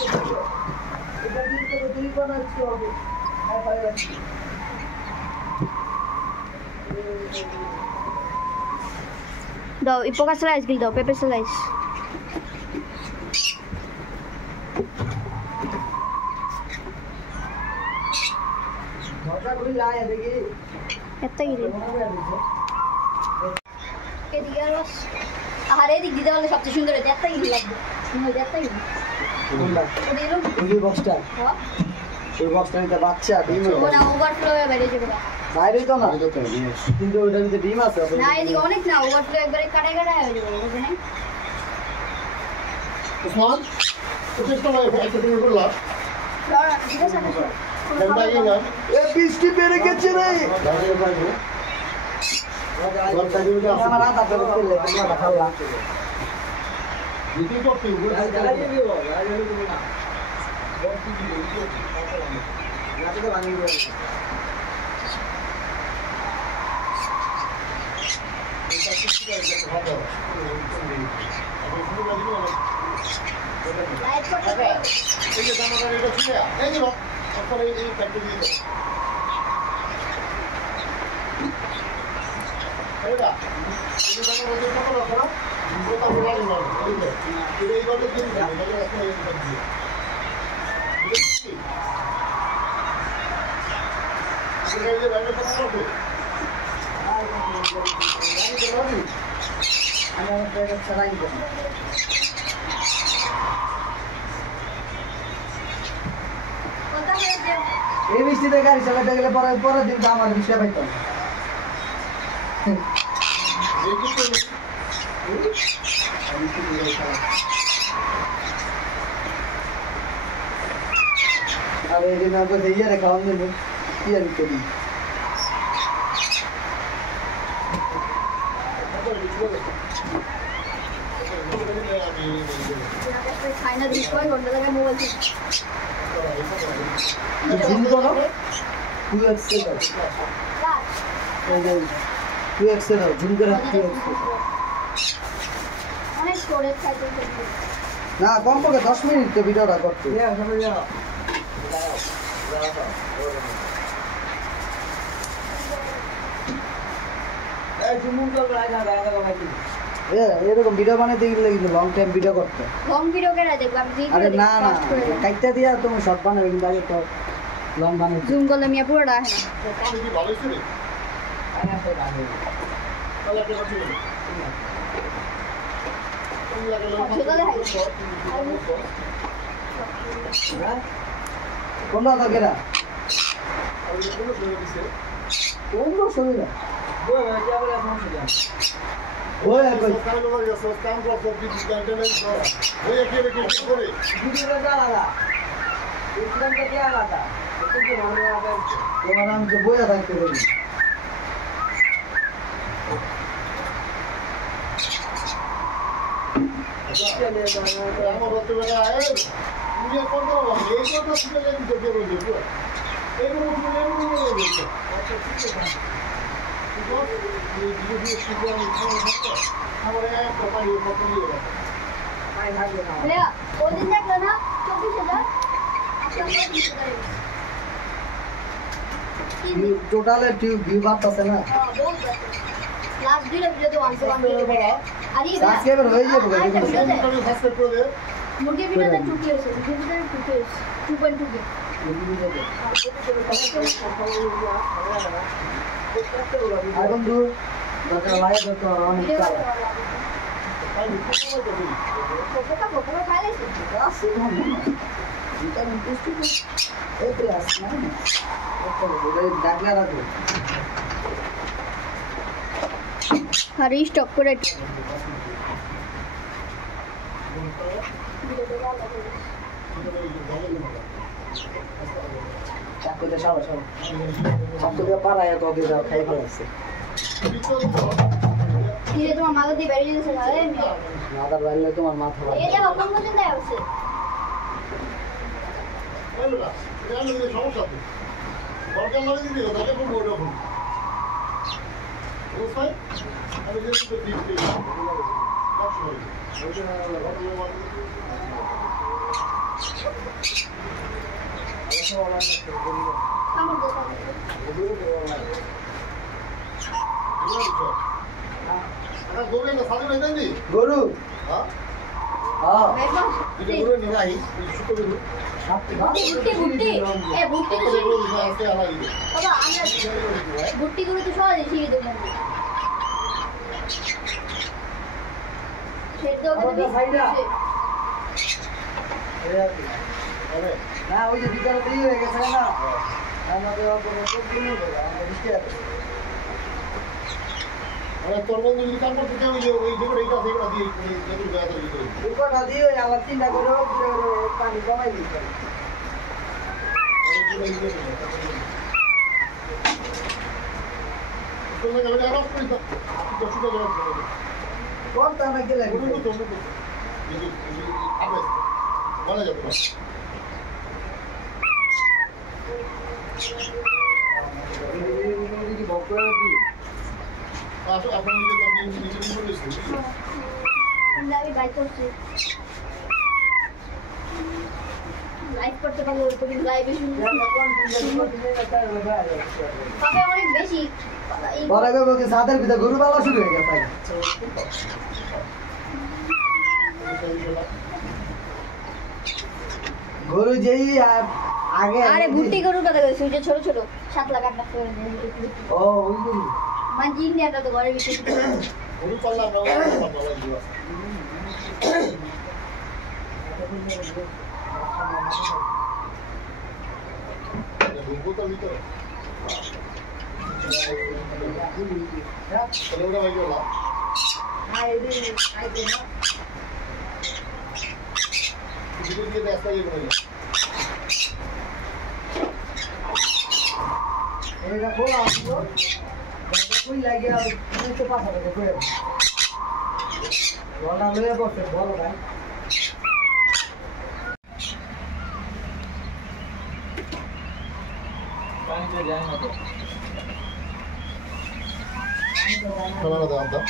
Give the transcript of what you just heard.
এটা কিন্তু দুই বানাচ্ছি হবে হ্যাঁ ভাই রাখছি দাও ইপোকা স্লাইস গিল দাও পেপে স্লাইস মজা করে আয় দেখি এতটা গিরে এদিকে আস আরে এদিক দিতে পারলে সবচেয়ে সুন্দর হয় এতটা গিরে লাগবে সুন্দর এতটা গিরে কোনটা ওটা এলো ওই বক্সটা হ্যাঁ ওই বক্সটা নিতে বাচ্চা ডিম ওটা ওভারফ্লো হয়ে বাইরে যাবে বাইরে তো না কিন্তু ওটার ভিতরে ডিম আছে না এদিকে অনেক না ওভারফ্লো একবারে কাটায় কাটায় হয়ে যাবে বুঝছেন উসমান চেষ্টা করে একটা তুমি বললা দাঁড়া ঠিক আছে না এ বৃষ্টি বেড়ে গেছে রে আমার হাত আপনি করলে তোমরা ভালো লাগছে দ্বিতীয় পক্ষে লাইট করতে এই যে জামাটা এটা ছিল এই যে তারপরে এই প্যাকেট দিয়ে দাও এইটা এই জামাটা দিয়ে কত রাখো না ওটা বলা না এই যে এই গটে দিন দাও এটা একটা এই প্যাকেট দিয়ে এই যে বাইরে কত রাখো আমার প্যাকেট ছাড়াই দেব কথা হয়ে যাবে এই বৃষ্টিতে গাড়ি চালাতে গেলে পরের দিন আমার বিষয় পাইতাম আর এই দিন আমাকে দিয়ে রেখা অন্য কি আর করি খাইনা দিই কই ঘন্টা লাগে মোবাইল জুম করো 2x দাও এই যে 2x দাও জুম করে 2x অনেক স্টোরেজ খাইতে না কমপক্ষে 10 মিনিট তো ভিডিওটা করতে এরকম ভিডিও বানাতে গেলে কিন্তু লং টাইম ভিডিও করতে লং ভিডিও কেন দেখব আমি জি আরে না না কাইটা দিয়া তুমি শর্ট বানাবে কিন্তু আগে তো লং বানাবে জুম করলে আমি পুরোটা আসে পানি কি ভালো হইছে রে তাহলে একটা কথা কোনটা তো কেরা কোন সুবিধা ওই কই তোমার নাম তো বইয়া থাকতে পারি भैया वो दिन देखो ना 24,000 টোটাল ভিউ বাড়তেছে না लास्ट वीडियो तो 1 अरे সাবস্ক্রাইবার হয়ে যাবে मुर्गे वीडियो तो 2K है मुर्गे वीडियो 2K 2.2K আর বন্ধু দরকার লাইভ তো অনেক চাই पोको खा ले আছে না এটা ইন্টারেস্টিং এই ক্লাস না এটা ডাকলা রাখো हरी स्टॉप করে চাকুতে সবাই চাকুতে পারায় তো ওকে খাই ফেলছে কি রে তোমার মাথা দিয়ে বেরিয়ে গেছে না রে মাথার বাইরে তোমার মাথা এই দেখো কোন কোন দেয় আছে সমস্যা দরকার লাগে দিবি তাকে খুব বড় রকম বুঝছাই আমি যেটা তো দিচ্ছি কষ্ট হবে আমার দোকান গরু না সাজু নাই দেন গরু হ্যাঁ হ্যাঁ ভাইবা এটা গরু নিয়ে আই শুকো গরু ভুট্টি এ ভুট্টি তো গরু আছে আলাই বাবা আমরা ভুট্টি করে তো সহজে শিখে দেবো সেদ্ধ করে আরে না ওই যে ভিতরে দিয়ে হয়ে গেছে না আমাদের কোনো প্রবলেম নেই আমরা বুঝতে পারছি আরে তোর বন্ধু যদি কাম করতে চাই ওই যে এইটা সেটা দিয়ে গরু গায়ে ধরে দিতে উপরটা দিয়ে আবার চিন্তা করে পানি কমাই দিতে তোমরা গেলে আরো করে দাও কষ্ট করে দাও কোন টানা গেলে গরু তো তো এই আবে বলা যাবে না আসো আপনি নিজে বলেছেন আমি বাইক করছি লাইভ করতে পারবো তুমি লাইভে শুনবে তবে অনেক বেশি বড় গো সাদের ভিতরে গরু পালা শুরু হয়ে গেছে গরু যেই আগে আরে ভুট্টি গরুর কথা কইছি ওই যে ছোট ছোট 7 লাখ 8 লাখ করে ও ওই গরু মানে ইন্ডিয়াটা তো ঘরে বেশি গরু পাল্লা আমরা পাল্লা দিব গরু তো ভিতরে চলো ওটা ভাই গেল ভিতরে দিয়ে ব্যস্ত হয়ে গেল এটা খোলা আসবো কই লাগে আর তো পাশা থেকে কই রোনা লয়ে বসে বলো ভাই পানিতে যায় না তো ক্যামেরা দাও